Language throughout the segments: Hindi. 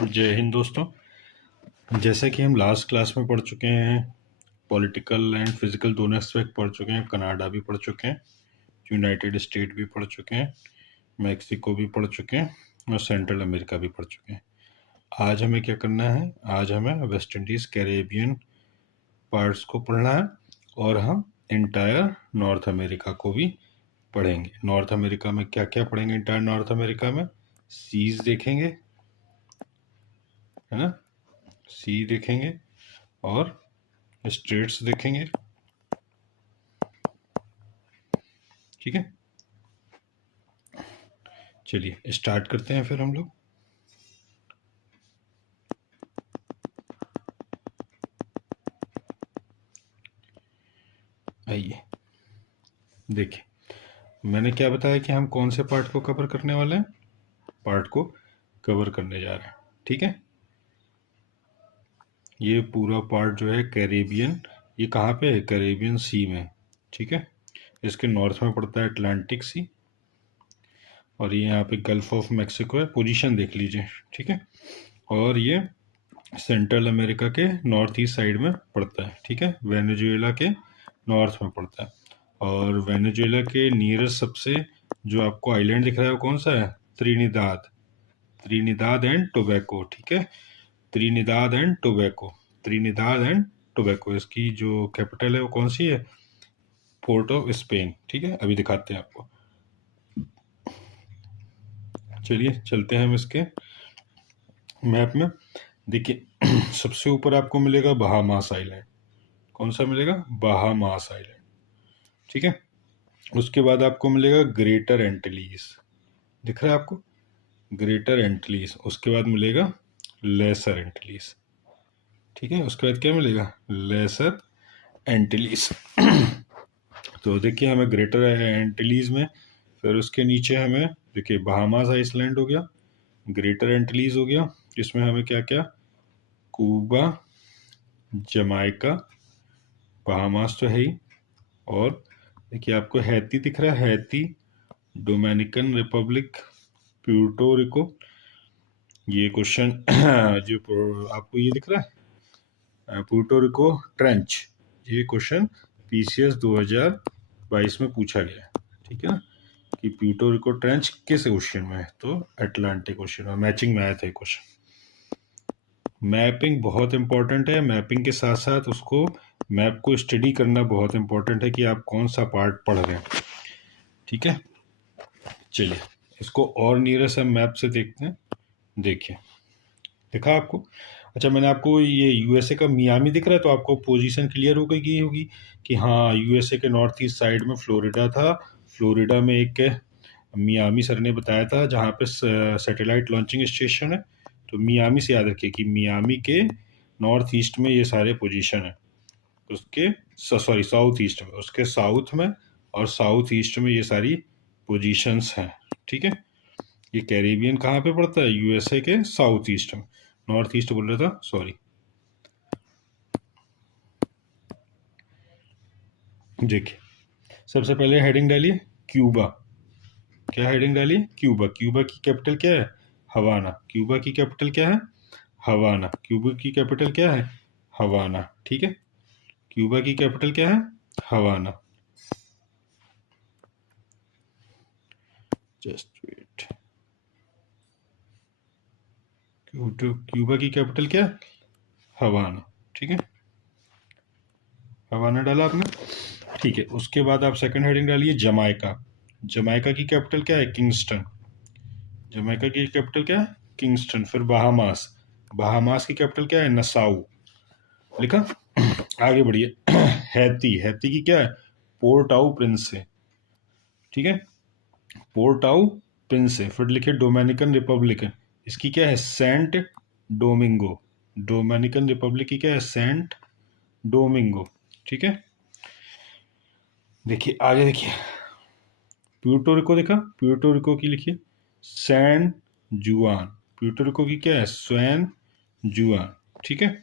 जय हिंद दोस्तों। जैसा कि हम लास्ट क्लास में पढ़ चुके हैं, पॉलिटिकल एंड फिजिकल दोनों एस्पेक्ट पढ़ चुके हैं। कनाडा भी पढ़ चुके हैं, यूनाइटेड स्टेट भी पढ़ चुके हैं, मैक्सिको भी पढ़ चुके हैं और सेंट्रल अमेरिका भी पढ़ चुके हैं। आज हमें क्या करना है? आज हमें वेस्ट इंडीज़ कैरेबियन पार्ट्स को पढ़ना है और हम इंटायर नॉर्थ अमेरिका को भी पढ़ेंगे। नॉर्थ अमेरिका में क्या क्या पढ़ेंगे? इंटायर नॉर्थ अमेरिका में सीज देखेंगे, है ना, सी देखेंगे और स्टेट्स देखेंगे। ठीक है, चलिए स्टार्ट करते हैं फिर हम लोग। आइए देखिए, मैंने क्या बताया कि हम कौन से पार्ट को कवर करने वाले हैं। पार्ट को कवर करने जा रहे हैं। ठीक है, ये पूरा पार्ट जो है कैरेबियन, ये कहाँ पे है? कैरेबियन सी में। ठीक है, इसके नॉर्थ में पड़ता है अटलांटिक सी और ये यहाँ पे गल्फ ऑफ मैक्सिको है। पोजीशन देख लीजिए। ठीक है, और ये सेंट्रल अमेरिका के नॉर्थ ईस्ट साइड में पड़ता है। ठीक है, वेनेजुएला के नॉर्थ में पड़ता है और वेनेजुएला के नियरेस्ट सबसे जो आपको आइलैंड दिख रहा है वो कौन सा है? Trinidad, Trinidad and tobacco. ठीक है, Trinidad and tobacco, Trinidad and tobacco. इसकी जो कैपिटल है वो कौन सी है? Port of Spain. ठीक है, अभी दिखाते हैं आपको। चलिए चलते हैं हम इसके मैप में। देखिए सबसे ऊपर आपको मिलेगा बहामास आइलैंड। कौन सा मिलेगा? Bahamas island. ठीक है, उसके बाद आपको मिलेगा ग्रेटर एंटिलीज। दिख रहा है आपको? ग्रेटर एंटिलीज। उसके बाद मिलेगा लेसर एंटिलीज। ठीक है, उसके बाद क्या मिलेगा? लेसर एंटिलीज। तो देखिए हमें ग्रेटर एंटिलीज में, फिर उसके नीचे हमें देखिए बहामास आइलैंड हो गया, ग्रेटर एंटिलीज हो गया। इसमें हमें क्या क्या? क्यूबा, जमाइका, बहामास तो है ही, और देखिए आपको हैती दिख रहा है, Haiti, Dominican Republic, Puerto Rico. ये क्वेश्चन जो आपको ये दिख रहा है, प्यूर्टो रिको ट्रेंच, ये क्वेश्चन पीसीएस 2022 में पूछा गया है। ठीक है ना, कि प्यूर्टो रिको ट्रेंच किस ओशन में है? तो अटलांटिक ओशन में। मैचिंग में आया था क्वेश्चन। मैपिंग बहुत इंपॉर्टेंट है। मैपिंग के साथ साथ उसको मैप को स्टडी करना बहुत इंपॉर्टेंट है कि आप कौन सा पार्ट पढ़ रहे हैं। ठीक है, चलिए इसको और नियरेस्ट हम मैप से देखते हैं। देखिए, दिखा आपको? अच्छा, मैंने आपको ये यूएसए का मियामी दिख रहा है, तो आपको पोजीशन क्लियर हो गई होगी कि हाँ यूएसए के नॉर्थ ईस्ट साइड में फ्लोरिडा था। फ्लोरिडा में एक मियामी सर ने बताया था जहाँ पे सैटेलाइट लॉन्चिंग स्टेशन है। तो मियामी से याद रखिए कि मियामी के नॉर्थ ईस्ट में ये सारे पोजीशन है, उसके सॉरी साउथ ईस्ट में, उसके साउथ में और साउथ ईस्ट में ये सारी पोजीशंस हैं। ठीक है, ये कैरेबियन कहाँ पे पड़ता है? यूएसए के साउथ ईस्ट में। नॉर्थ ईस्ट बोल रहा था, सॉरी। देखिए सबसे पहले हेडिंग डालिए क्यूबा। क्या हेडिंग डालिए? क्यूबा। क्यूबा की कैपिटल क्या है? हवाना। क्यूबा की कैपिटल क्या है? हवाना। क्यूबा की कैपिटल क्या है? हवाना। ठीक है, क्यूबा की कैपिटल क्या है? हवाना। जस्ट वेट, क्यूबा की कैपिटल क्या है? हवाना। ठीक है, हवाना डाला आपने। ठीक है, उसके बाद आप सेकंड हेडिंग डालिए जमाइका। जमाइका की कैपिटल क्या है? किंगस्टन। जमाइका की कैपिटल क्या है? किंगस्टन। फिर बहामास। बहामास की कैपिटल क्या है? नसाउ। लिखा? आगे बढ़िए। हैती। हैती की क्या है? पोर्ट आउ प्रिंसे। ठीक है, पोर्ट आउ प्रिंसे। फिर लिखिए डोमिनिकन रिपब्लिक, इसकी क्या है? Saint Domingo. डोमिनिकन रिपब्लिक की क्या है? Saint Domingo. ठीक है, देखिए आगे देखिए प्यूर्टो रिको। देखा? प्यूर्टो रिको की लिखिए सैन जुआन। प्यूर्टो रिको की क्या है? सैन जुआन। ठीक है,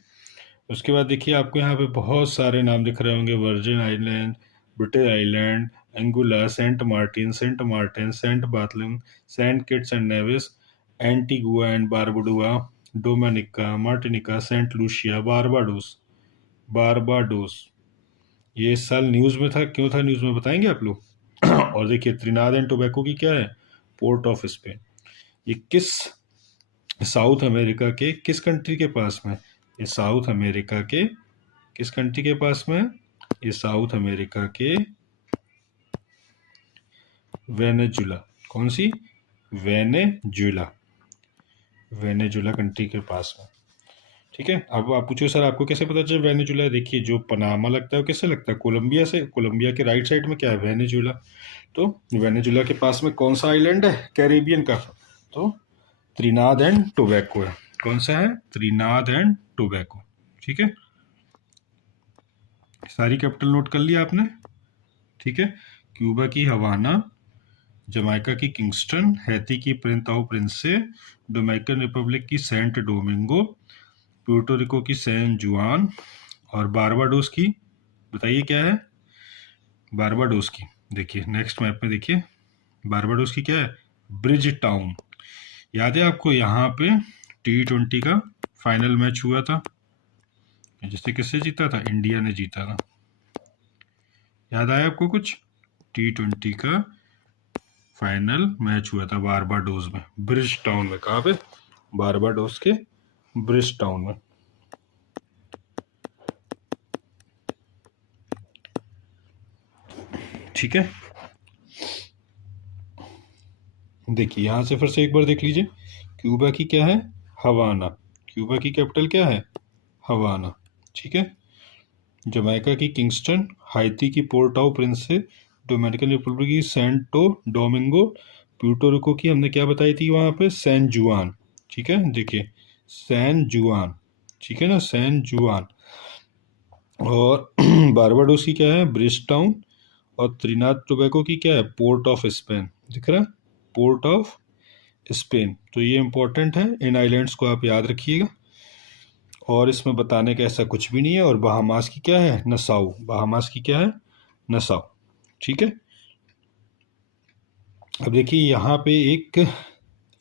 उसके बाद देखिए आपको यहाँ पे बहुत सारे नाम दिख रहे होंगे। Virgin Island, British Island, Anguilla, Saint Martin, Saint Barthelemy, Saint Kitts and Nevis, Antigua and Barbuda, Dominica, Martinique, Saint Lucia, Barbados. Barbados ये इस साल न्यूज़ में था, क्यों था न्यूज़ में बताएंगे आप लोग? और देखिए त्रिनाद एंड टोबैको की क्या है, पोर्ट ऑफ स्पेन। ये किस साउथ अमेरिका के किस कंट्री के पास में? ये साउथ अमेरिका के किस कंट्री के पास में? ये साउथ अमेरिका के वेनेजुला। कौन सी? वेनेजुला। वेनेजुला कंट्री के पास में। ठीक है। अब आप पूछो सर आपको कैसे पता चला वेनेजुला है? देखिए जो पनामा लगता है वो कैसे लगता है? कोलंबिया से। कोलंबिया के राइट साइड में क्या है? वेनेजुला। तो वेनेजुला के पास में कौन सा आइलैंड है कैरेबियन का? तो त्रिनाद एंड टोबैको है। कौन सा है? त्रिनाद एंड टोबैको। ठीक है, सारी कैपिटल नोट कर लिया आपने? ठीक है। क्यूबा की हवाना, जमाइका की किंगस्टन, हैती की प्रिंताओ प्रिंसे, डोमिनिकन रिपब्लिक की सेंट डोमिंगो, प्यूर्टो रिको की सैन जुआन, और बारबाडोस की बताइए क्या है? बारबाडोस की देखिए नेक्स्ट मैप में देखिए, बारबाडोस की क्या है? Bridge town. याद है आपको यहाँ पे T20 का फाइनल मैच हुआ था, जिससे किससे जीता था? इंडिया ने जीता था। याद आया आपको कुछ? T20 का फाइनल मैच हुआ था बारबाडोस में, ब्रिज टाउन में। कहाँ पे? बारबाडोस के ब्रिज टाउन में। ठीक है, देखिए यहां से फिर से एक बार देख लीजिए। क्यूबा की क्या है? हवाना। क्यूबा की कैपिटल क्या है? हवाना। ठीक है। जमैका की किंगस्टन, हाइती की port of Prince, Dominican Republic की सेंटो डोमिंगो, प्यूर्टो रिको की हमने क्या बताई थी वहां पे? सैन जुआन। ठीक है, देखिए सैन जुआन। ठीक है ना, सैन जुआन। और बारबाडोस की क्या है? Bridge town. और त्रिनाद टोबैको की क्या है? Port of Spain. दिख रहा है? Port of Spain. तो ये इंपॉर्टेंट है, इन आइलैंड्स को आप याद रखिएगा। और इसमें बताने का ऐसा कुछ भी नहीं है। और बहामास की क्या है? नसाउ। बहामास की क्या है? नसाउ। ठीक है। अब देखिए यहाँ पे एक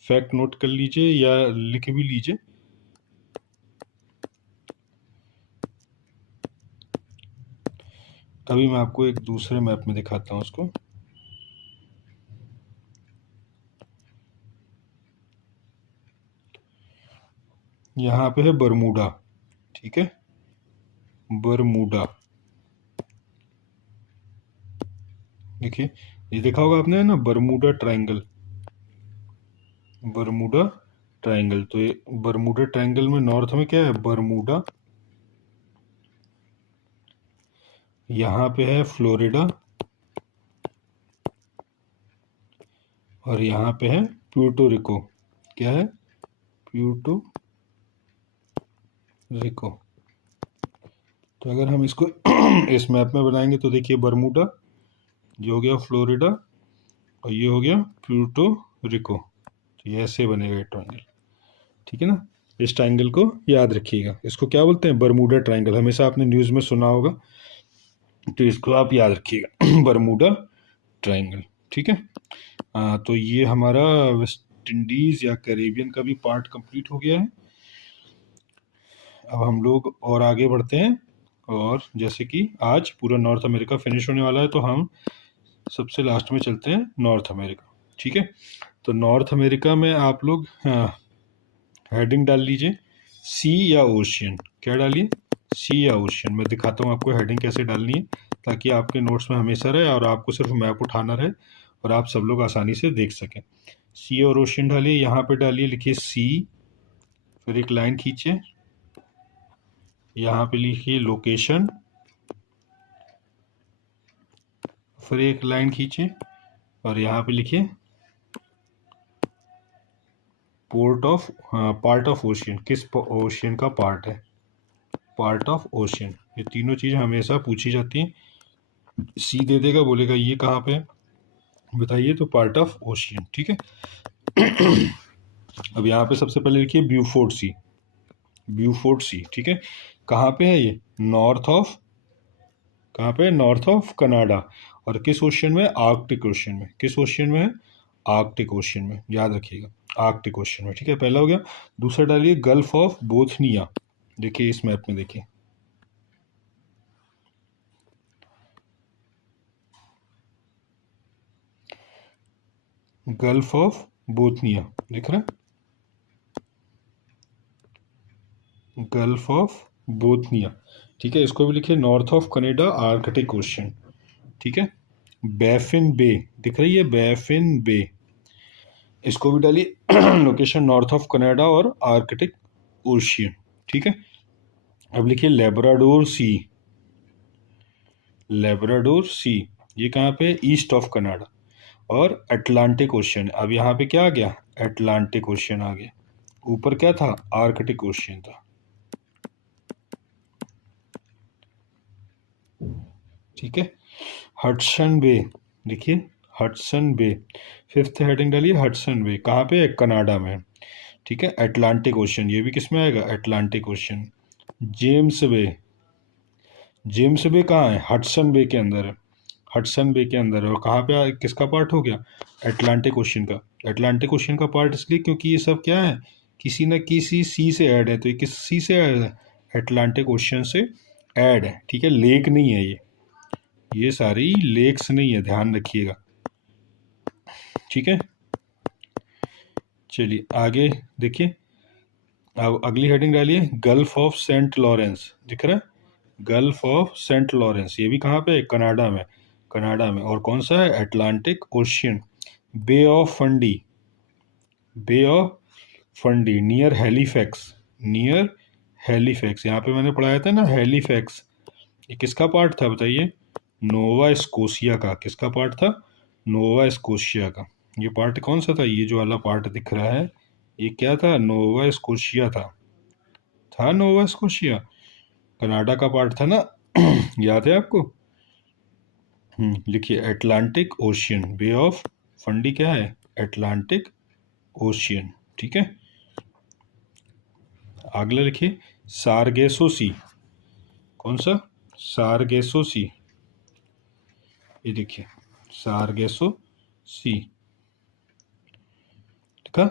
फैक्ट नोट कर लीजिए या लिख भी लीजिए। अभी मैं आपको एक दूसरे मैप में दिखाता हूँ उसको। यहाँ पे है बरमूडा। ठीक है, बरमूडा। देखिए ये देखा होगा आपने ना, बरमूडा ट्रायंगल। Bermuda triangle. तो ये बरमूडा ट्रायंगल में नॉर्थ में क्या है? बरमूडा। यहाँ पे है फ्लोरिडा। और यहाँ पे है प्यूर्टो रिको। क्या है? Puerto Rico. तो अगर हम इसको इस मैप में बनाएंगे तो देखिए बरमूडा, ये हो गया फ्लोरिडा, और ये हो गया प्यूर्टो रिको। तो ये ऐसे बनेगा ये ट्रायंगल। ठीक है ना, इस ट्रायंगल को याद रखिएगा। इसको क्या बोलते हैं? Bermuda triangle. हमेशा आपने न्यूज़ में सुना होगा, तो इसको आप याद रखिएगा बरमूडा ट्रायंगल। ठीक है। तो ये हमारा वेस्ट इंडीज़ या कैरेबियन का भी पार्ट कंप्लीट हो गया है। अब हम लोग और आगे बढ़ते हैं, और जैसे कि आज पूरा नॉर्थ अमेरिका फिनिश होने वाला है, तो हम सबसे लास्ट में चलते हैं नॉर्थ अमेरिका। ठीक है। तो नॉर्थ अमेरिका में आप लोग हेडिंग डाल लीजिए, सी या ओशियन। क्या डालिए? सी या ओशियन। मैं दिखाता हूँ आपको हेडिंग कैसे डालनी है, ताकि आपके नोट्स में हमेशा रहे और आपको सिर्फ मैप उठाना रहे और आप सब लोग आसानी से देख सकें। सी और ओशियन डालिए। यहाँ पे डालिए, लिखिए सी, फिर एक लाइन खींचिए, यहाँ पे लिखिए लोकेशन, फिर एक लाइन खींचिए, और यहाँ पे लिखिए port of part of ocean. किस ओशियन का पार्ट है? Part of ocean. ये तीनों चीज़ हमेशा पूछी जाती हैं। सी दे देगा, बोलेगा ये कहाँ पे है बताइए, तो पार्ट ऑफ ओशियन। ठीक है। अब यहाँ पे सबसे पहले लिखिए ब्यूफोर्ट सी। ब्यूफोर्ट सी। ठीक है। कहाँ पे है ये? नॉर्थ ऑफ, कहाँ पे? North of Canada. और किस ओशियन में? आर्कटिक ओशियन में। किस ओशियन में है? आर्कटिक ओशियन में। याद रखिएगा। आर्कटिक ओशन में, ठीक है, पहला हो गया। दूसरा डालिए गल्फ ऑफ बोथनिया, देखिए इस मैप में देखिए, गल्फ ऑफ बोथनिया दिख रहा है, गल्फ ऑफ बोथनिया, ठीक है। इसको भी लिखिए north of Canada Arctic ocean, ठीक है। बैफिन बे दिख रही है, बैफिन बे, इसको भी डालिए लोकेशन नॉर्थ ऑफ कनाडा और आर्कटिक ओशियन, ठीक है। अब लिखिए लेब्राडोर सी, लेब्राडोर सी, ये कहाँ पे, ईस्ट ऑफ कनाडा, और अटलांटिक ओशियन, अब यहाँ पे क्या आ गया, अटलांटिक ओशियन आ गया, ऊपर क्या था, आर्कटिक ओशियन था, ठीक है। हडसन बे, देखिए हडसन बे, फिफ्थ हेडिंग डालिए हडसन बे, कहाँ पे है, कनाडा में, ठीक है। अटलांटिक ओशियन, ये भी किस में आएगा, अटलांटिक ओशियन। जेम्स बे, जेम्स बे कहाँ है, हडसन बे के अंदर है, हडसन बे के अंदर है, और कहाँ पे किसका पार्ट हो गया, अटलांटिक ओशियन का। अटलांटिक ओशियन का पार्ट इसलिए क्योंकि ये सब क्या है, किसी न किसी सी से ऐड है, तो ये किस सी से ऐड है, अटलांटिक ओशियन से ऐड है, ठीक है। लेक नहीं है ये सारी लेक्स नहीं है, ध्यान रखिएगा, ठीक है। चलिए आगे देखिए, अब अगली हेडिंग डालिए गल्फ ऑफ सेंट लॉरेंस, दिख रहा है, गल्फ ऑफ सेंट लॉरेंस, ये भी कहाँ पे है, कनाडा में, कनाडा में, और कौन सा है, Atlantic Ocean. Bay of Fundy, Bay of Fundy near Halifax, near Halifax, यहाँ पे मैंने पढ़ाया था ना हेलीफैक्स, ये किसका पार्ट था बताइए, नोवा स्कोशिया का, किसका पार्ट था, नोवा स्कोशिया का। ये पार्ट कौन सा था, ये जो वाला पार्ट दिख रहा है, ये क्या था, नोवा स्कोशिया था नोवा स्कोशिया, कनाडा का पार्ट था ना याद है आपको। लिखिए Atlantic Ocean, Bay of Fundy क्या है, अटलांटिक ओशियन, ठीक है। अगला लिखिए सारगेसो सी, कौन सा, सारगेसो सी, ये देखिए सारगेसो सी, देखा,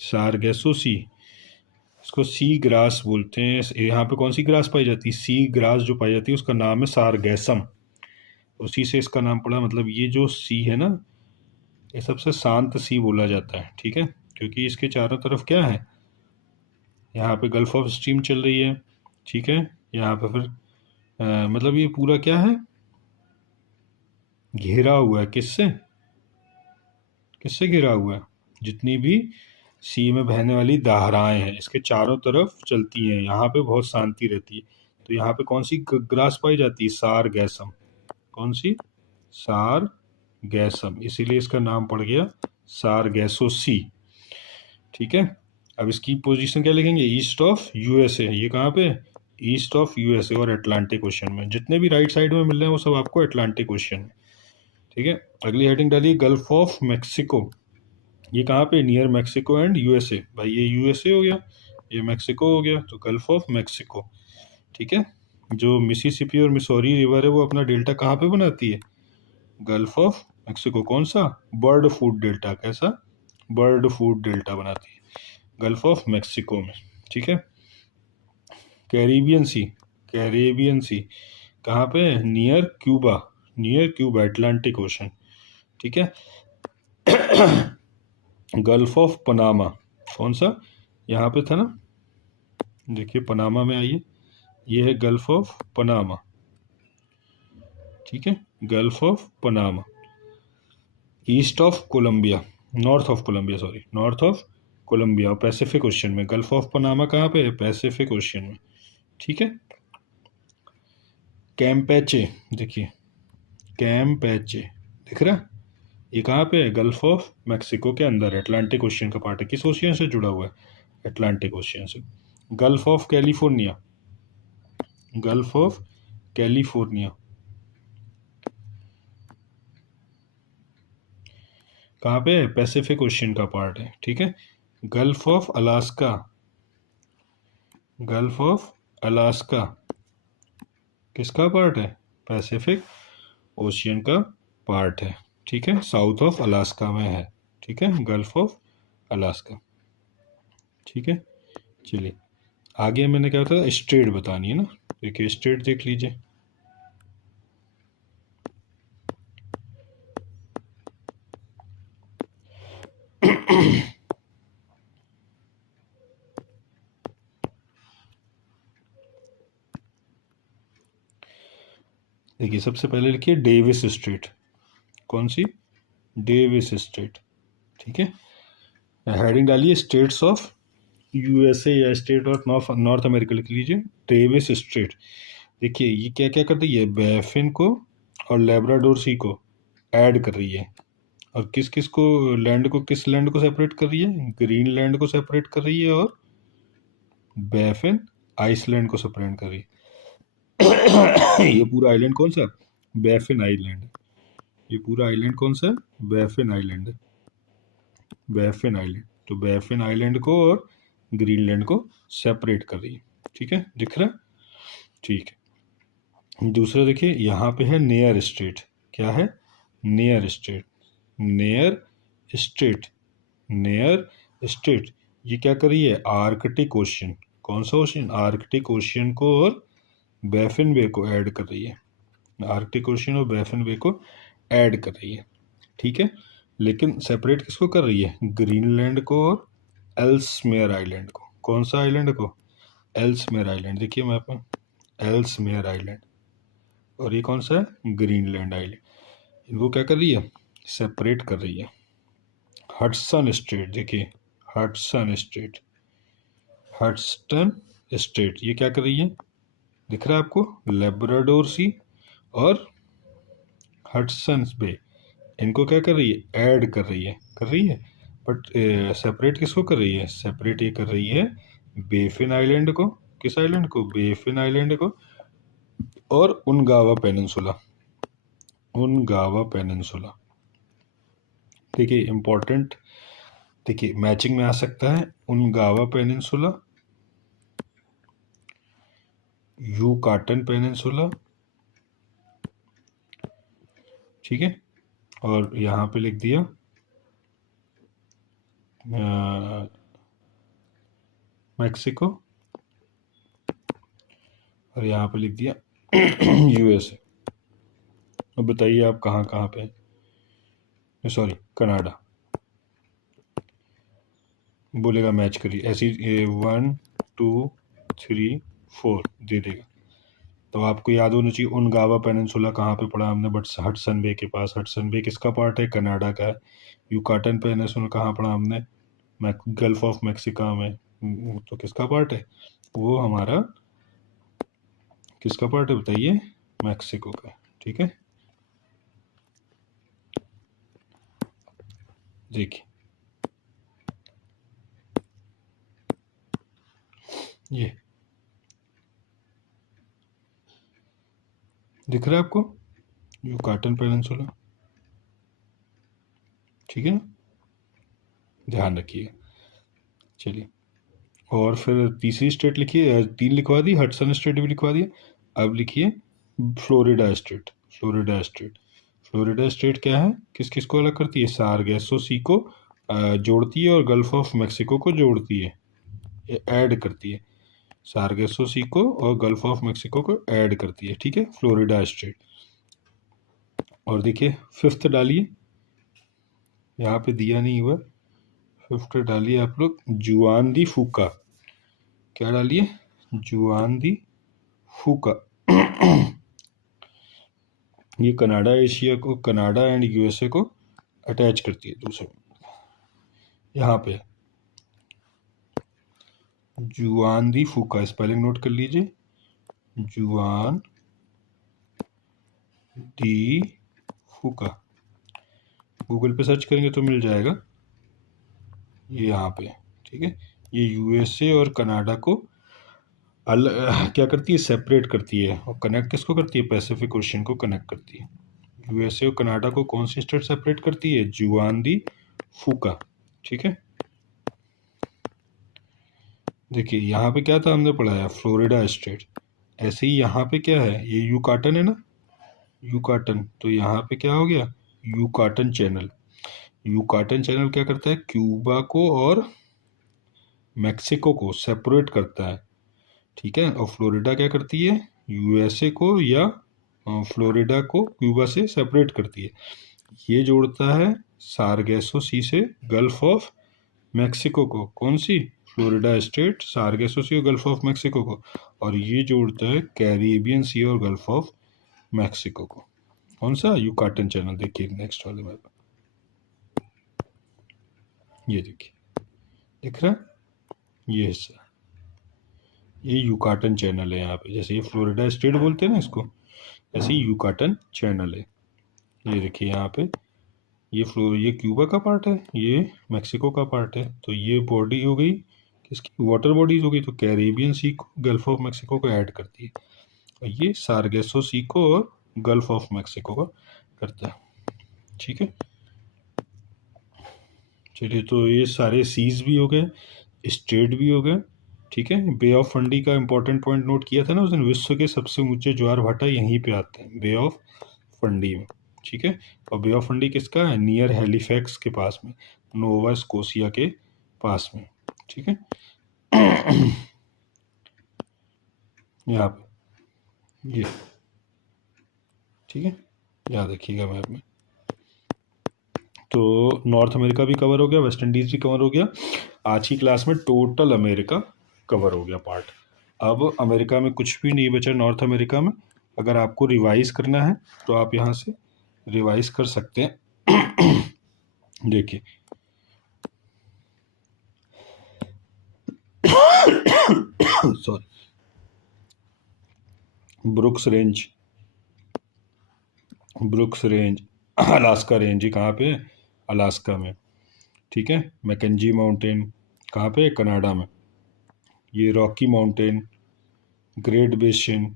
सारगेसो सी, इसको सी ग्रास बोलते हैं। यहाँ पे कौन सी ग्रास पाई जाती है, सी ग्रास जो पाई जाती है उसका नाम है सारगैसम, उसी से इसका नाम पड़ा, मतलब ये जो सी है ना, ये सबसे शांत सी बोला जाता है, ठीक है, क्योंकि इसके चारों तरफ क्या है, यहाँ पे गल्फ ऑफ स्ट्रीम चल रही है, ठीक है। यहाँ पे फिर मतलब ये पूरा क्या है, घेरा हुआ है, किससे, किससे घिरा हुआ है, जितनी भी सी में बहने वाली धाराएं हैं इसके चारों तरफ चलती हैं, यहाँ पे बहुत शांति रहती है। तो यहाँ पे कौन सी ग्रास पाई जाती है, सार गैसम, कौन सी, सार गैसम, इसीलिए इसका नाम पड़ गया सार गैसो सी, ठीक है। अब इसकी पोजीशन क्या लिखेंगे, ईस्ट ऑफ यूएसए, ये कहाँ पे, ईस्ट ऑफ यूएसए और अटलांटिक ओशन में, जितने भी राइट साइड में मिल रहे हैं वो सब आपको अटलांटिक ओशन में, ठीक है। अगली हेडिंग डालिए गल्फ ऑफ मैक्सिको, ये कहाँ पे, नियर मैक्सिको एंड यूएसए, भाई ये यूएसए हो गया, ये मैक्सिको हो गया, तो गल्फ ऑफ मैक्सिको, ठीक है। जो मिसिसिपी और मिसौरी रिवर है वो अपना डेल्टा कहाँ पे बनाती है, गल्फ ऑफ मैक्सिको, कौन सा, बर्ड फूड डेल्टा, कैसा, बर्ड फूड डेल्टा बनाती है गल्फ ऑफ मैक्सिको में, ठीक है। कैरिबियन सी, कैरिबियन सी कहाँ पे है, near Cuba, near Cuba Atlantic ocean, ठीक है। गल्फ ऑफ पनामा, कौन सा, यहाँ पे था ना, देखिए पनामा में आइए, ये है गल्फ ऑफ पनामा, ठीक है, Gulf of Panama, east of Colombia, north of Colombia, sorry north of Colombia, और पैसिफिक ओशन में, गल्फ ऑफ पनामा कहाँ पे है, पैसिफिक ओशन में, ठीक है। कैम्पेचे, देखिए कैम्पेचे दिख रहा है, ये कहाँ पे है, गल्फ ऑफ मैक्सिको के अंदर, अटलांटिक ओशियन का पार्ट है, किस ओशियन से जुड़ा हुआ है, अटलांटिक ओशियन से। Gulf of California, gulf of California कहाँ पे है, पैसिफिक ओशियन का पार्ट है, ठीक है। Gulf of Alaska, gulf of Alaska किसका पार्ट है, पैसिफिक ओशियन का पार्ट है, ठीक है, साउथ ऑफ अलास्का में है, ठीक है, गल्फ ऑफ अलास्का। ठीक है, चलिए आगे मैंने क्या बताया, स्टेट बतानी है ना। देखिए स्टेट देख लीजिए। देखिए सबसे पहले लिखिए डेविस स्टेट। कौन सी? Davis state. ठीक है, हेडिंग डालिए स्टेट्स ऑफ यूएसए या स्टेट ऑफ नॉर्थ अमेरिका लिख लीजिए। Davis state. देखिए ये क्या क्या कर रही है, बैफिन को और लेब्राडोर सी को ऐड कर रही है। और किस किस को, लैंड को, किस लैंड को सेपरेट कर रही है? ग्रीनलैंड को सेपरेट कर रही है और बैफिन आइसलैंड को सेपरेट कर रही है। ये पूरा आइलैंड कौन सा? Baffin island. ये पूरा आइलैंड कौन सा है? Baffin island. बैफिन आइलैंड, तो बैफिन आइलैंड को और ग्रीनलैंड को सेपरेट कर रही है। ठीक है, दिख रहा है? ठीक है, दूसरा देखिए यहाँ पे है नियर स्टेट। क्या है? Near state. Near state. Near state ये क्या कर रही है? Arctic ocean. कौन सा ओशियन? आर्कटिक ओशियन को और बैफिन बे को ऐड कर रही है। आर्कटिक ओशियन और बैफिन बे को ऐड कर रही है। ठीक है, लेकिन सेपरेट किसको कर रही है? ग्रीनलैंड को और एल्समेयर आइलैंड को। कौन सा आइलैंड को? एल्समेयर आइलैंड। देखिए मैप में, एल्समेयर आइलैंड। और ये कौन सा है? Greenland island. इनको क्या कर रही है? सेपरेट कर रही है। Hudson state. देखिए हडसन स्टेट। हडसन स्टेट ये क्या कर रही है? दिख रहा है आपको? लेब्राडोर सी और हडसन बे, इनको क्या कर रही है? ऐड कर रही है। कर रही है, बट सेपरेट किसको कर रही है? सेपरेट ये कर रही है बेफिन आइलैंड को। किस आइलैंड को? बेफिन आइलैंड को और उनगावा पेनिनसुला। उनगावा पेनिनसुला। देखिए इंपॉर्टेंट, देखिए मैचिंग में आ सकता है उनगावा पेनिनसुला, यूकाटन पेनिनसुला। ठीक है, और यहाँ पे लिख दिया मैक्सिको, और यहाँ पे लिख दिया यूएसए। अब बताइए आप कहाँ कहाँ पे? Sorry, Canada. बोलेगा मैच करिए, ऐसी 1 2 3 4 दे देगा। तो आपको याद होना चाहिए उनगावा पेनिनसुला कहाँ पे पड़ा हमने? बट हडसन बे के पास। हडसन बे किसका पार्ट है? कनाडा का है। यूकाटन पेनिनसुला कहाँ पड़ा हमने? गल्फ ऑफ मैक्सिको में। तो किसका पार्ट है वो? हमारा किसका पार्ट है बताइए? मैक्सिको का। ठीक है, देखिए ये दिख रहा है आपको? Yucatan peninsula. ठीक है ना, ध्यान रखिए। चलिए, और फिर तीसरी स्टेट लिखिए। 3 लिखवा दी, हडसन स्टेट भी लिखवा दिया। अब लिखिए Florida state. Florida state. Florida state क्या है? किस किस को अलग करती है? सारगेसो सी को जोड़ती है और गल्फ ऑफ मैक्सिको को जोड़ती है, ऐड करती है। सारगेसो सी को और गल्फ ऑफ मैक्सिको को ऐड करती है। ठीक है, फ्लोरिडा स्टेट। और देखिए फिफ्थ डालिए, यहाँ पे दिया नहीं हुआ। फिफ्थ डालिए आप लोग, जुआन दी फूका। क्या डालिए? जुआन दी फूका। ये कनाडा एशिया को, कनाडा एंड यूएसए को अटैच करती है दूसरे। यहाँ पे जुआन दी फूका, स्पेलिंग नोट कर लीजिए। जुआन दी फूका, गूगल पे सर्च करेंगे तो मिल जाएगा। ये यहाँ पे, ठीक है, ये यूएसए और कनाडा को क्या करती है? सेपरेट करती है। और कनेक्ट किसको करती है? पैसिफिक ओशियन को कनेक्ट करती है। यूएसए और कनाडा को कौन सी स्टेट सेपरेट करती है? जुआन दी फूका। ठीक है, देखिए यहाँ पे क्या था हमने पढ़ाया? Florida state. ऐसे ही यहाँ पे क्या है? ये यूकाटन है ना, यूकाटन। तो यहाँ पे क्या हो गया? Yucatan channel. यूकाटन चैनल क्या करता है, क्यूबा को और मैक्सिको को सेपरेट करता है, ठीक है। और फ्लोरिडा क्या करती है, यूएसए को या फ्लोरिडा को क्यूबा से सेपरेट करती है। ये जोड़ता है सारगेसो सी से गल्फ ऑफ मैक्सिको को, कौन सी, फ्लोरिडा स्टेट सारगेसो सी और गल्फ ऑफ मैक्सिको को। और ये जोड़ता है कैरिबियन सी और गल्फ ऑफ मैक्सिको को। कौन सा, यूकाटन चैनल। देखिए नेक्स्ट वाले में, ये देखिए, दिख रहा है ये हिस्सा, ये यूकाटन चैनल है यहाँ पे। जैसे ये फ्लोरिडा स्टेट बोलते हैं ना इसको, ऐसे ही यूकाटन चैनल है। ये देखिए यहाँ पे, ये क्यूबा का पार्ट है, ये मैक्सिको का पार्ट है। तो ये बॉडी हो गई किसकी, वाटर बॉडीज हो गई। तो कैरेबियन सी को गल्फ ऑफ मैक्सिको को ऐड करती है, और ये सारगेसो सी को और गल्फ ऑफ मैक्सिको का करता है, ठीक है। चलिए, तो ये सारे सीज भी हो गए, स्टेट भी हो गए, ठीक है। बे ऑफ फंडी का इंपॉर्टेंट पॉइंट नोट किया था ना उस दिन, विश्व के सबसे ऊंचे ज्वार भाटा यहीं पे आते हैं, बे ऑफ फंडी में, ठीक है। और बे ऑफ फंडी किसका है, नियर हेलीफैक्स के पास में, नोवा स्कोशिया के पास में, ठीक है। यहाँ पे ये, ठीक है, याद रखिएगा मैप में। तो नॉर्थ अमेरिका भी कवर हो गया, वेस्ट इंडीज भी कवर हो गया। आज की क्लास में टोटल अमेरिका कवर हो गया पार्ट। अब अमेरिका में कुछ भी नहीं बचा, नॉर्थ अमेरिका में। अगर आपको रिवाइज करना है तो आप यहाँ से रिवाइज कर सकते हैं। देखिए, sorry, brooks range, brooks range, Alaska range, ये कहाँ पे है, अलास्का में, ठीक है। मैकेंजी माउंटेन कहाँ पे, कनाडा में। ये Rocky Mountain, Great Basin,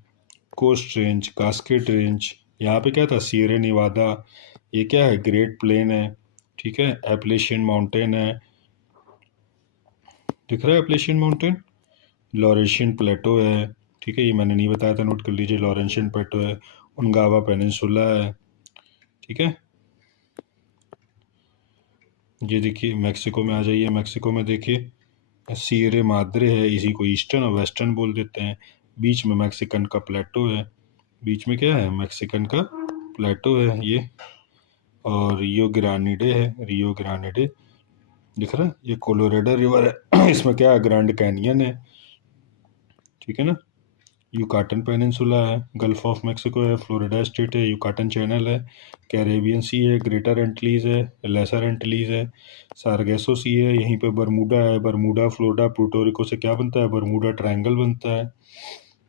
Coast Range, Cascade Range, यहाँ पे क्या था, सियरा नेवादा। ये क्या है, ग्रेट प्लेन है, ठीक है। एप्लेशियन माउंटेन है, दिख रहा है एप्लेशियन माउंटेन। लॉरेंशियन प्लेटो है, ठीक है, ये मैंने नहीं बताया था, नोट कर लीजिए। लॉरेंशियन प्लेटो है, उनगावा पेनिनसुला है, ठीक है। ये देखिए, मैक्सिको में आ जाइए, मैक्सिको में देखिए सियरे माद्रे है, इसी को ईस्टर्न और वेस्टर्न बोल देते हैं। बीच में मैक्सिकन का प्लेटो है, बीच में क्या है, मैक्सिकन का प्लेटो है ये। और रियो ग्रानिडे है, रियो ग्रानिडे, दिख रहा है, ये कोलोरेडो रिवर है। इसमें क्या है, ग्रैंड कैनियन है, ठीक है ना। यूकाटन पेनिनसुला है, गल्फ ऑफ मैक्सिको है, फ्लोरिडा स्टेट है, यूकाटन चैनल है, कैरेबियन सी है, ग्रेटर एंटलीज है, लेसर एंटलीज है, सारगेसो सी है, यहीं पे बरमूडा है, बरमूडा फ्लोरिडा पुर्टोरिको से क्या बनता है, बरमूडा ट्रायंगल बनता है,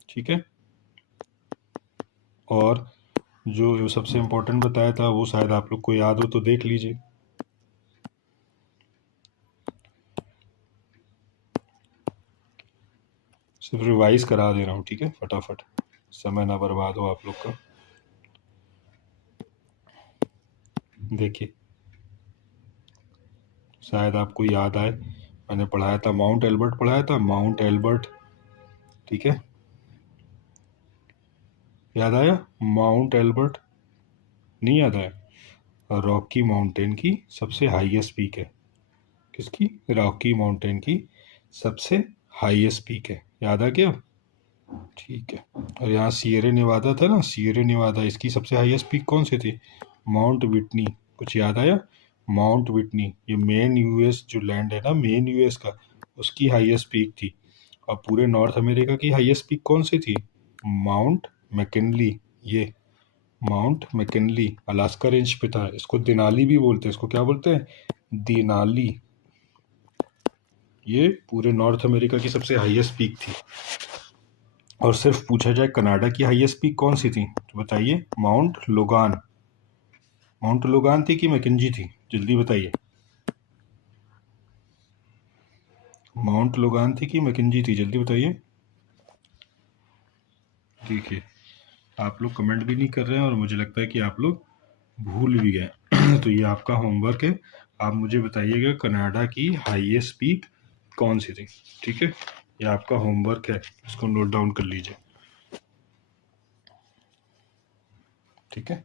ठीक है। और जो सबसे इम्पोर्टेंट बताया था वो शायद आप लोग को याद हो तो देख लीजिए। सिर्फ रिवाइज करा दे रहा हूँ, ठीक है, फटाफट, समय ना बर्बाद हो आप लोग का। देखिए, शायद आपको याद आए, मैंने पढ़ाया था, माउंट एल्बर्ट पढ़ाया था, माउंट एल्बर्ट, ठीक है, याद आया, माउंट एल्बर्ट, नहीं याद आया। रॉकी माउंटेन की सबसे हाईएस्ट पीक है, किसकी, रॉकी माउंटेन की सबसे हाईएस्ट पीक है, याद आ गया, ठीक है। और यहाँ सियरे नेवादा था ना, सियरे नेवादा, इसकी सबसे हाईएस्ट पीक कौन सी थी, माउंट विटनी, कुछ याद आया, माउंट विटनी, ये मेन यूएस जो लैंड है ना, मेन यूएस का, उसकी हाईएस्ट पीक थी। और पूरे नॉर्थ अमेरिका की हाईएस्ट पीक कौन सी थी, माउंट मैकिनली, ये माउंट मैकिनली अलास्का रेंज पे था। इसको दिनाली भी बोलते हैं, इसको क्या बोलते हैं, दिनाली। ये पूरे नॉर्थ अमेरिका की सबसे हाईएस्ट पीक थी। और सिर्फ पूछा जाए कनाडा की हाईएस्ट पीक कौन सी थी, तो बताइए, माउंट लोगान, माउंट लोगान थी कि मैकिंजी थी, जल्दी बताइए, माउंट लोगान थी कि मैकिंजी थी, जल्दी बताइए। देखिए, आप लोग कमेंट भी नहीं कर रहे हैं और मुझे लगता है कि आप लोग भूल भी गए। तो ये आपका होमवर्क है, आप मुझे बताइएगा कनाडा की हाईएस्ट पीक कौन सी थी, ठीक है। ये आपका होमवर्क है, इसको नोट डाउन कर लीजिए, ठीक है।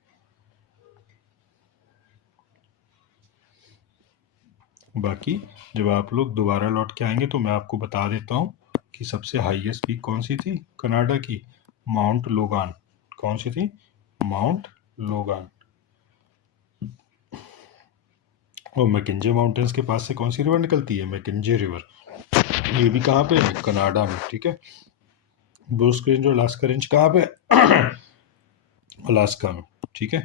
बाकी जब आप लोग दोबारा लौट के आएंगे तो मैं आपको बता देता हूँ कि सबसे हाईएस्ट पीक कौन सी थी कनाडा की। Mount Logan. कौन सी थी? Mount Logan. और मैकेंजे माउंटेन्स के पास से कौन सी रिवर निकलती है? मैकेंजे रिवर। ये भी कहाँ पे है? कनाडा में। ठीक है। ब्रूस रेंज और अलास्का रेंज कहाँ पे है? अलास्का में। ठीक है।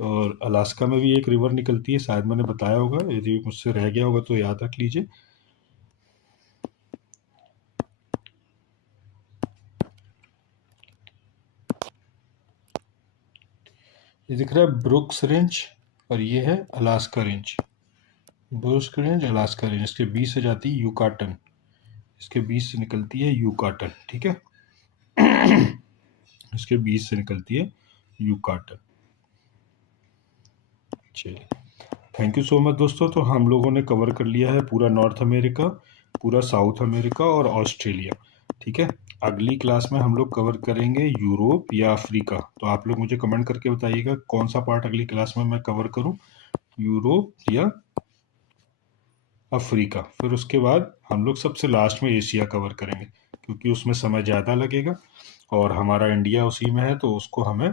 तो और अलास्का में भी एक रिवर निकलती है, शायद मैंने बताया होगा, यदि मुझसे रह गया होगा तो याद रख लीजिए। ये दिख रहा है ब्रुक्स रेंज और ये है Alaska range. Brooks range, Alaska range, इसके बीच से जाती है यूकाटन। इसके बीच से निकलती है यूकाटन। ठीक है। इसके बीच से निकलती है यूकाटन। चलिए, थैंक यू सो मच दोस्तों। तो हम लोगों ने कवर कर लिया है पूरा नॉर्थ अमेरिका, पूरा साउथ अमेरिका और ऑस्ट्रेलिया। ठीक है। अगली क्लास में हम लोग कवर करेंगे यूरोप या अफ्रीका। तो आप लोग मुझे कमेंट करके बताइएगा कौन सा पार्ट अगली क्लास में मैं कवर करूं, यूरोप या अफ्रीका। फिर उसके बाद हम लोग सबसे लास्ट में एशिया कवर करेंगे, क्योंकि उसमें समय ज़्यादा लगेगा और हमारा इंडिया उसी में है, तो उसको हमें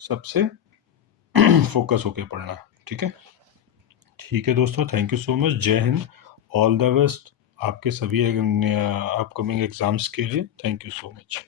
सबसे फोकस होके पढ़ना है। ठीक है। ठीक है दोस्तों, थैंक यू सो मच। जय हिंद। ऑल द बेस्ट आपके सभी अपकमिंग एग्जाम्स के लिए। Thank you so much.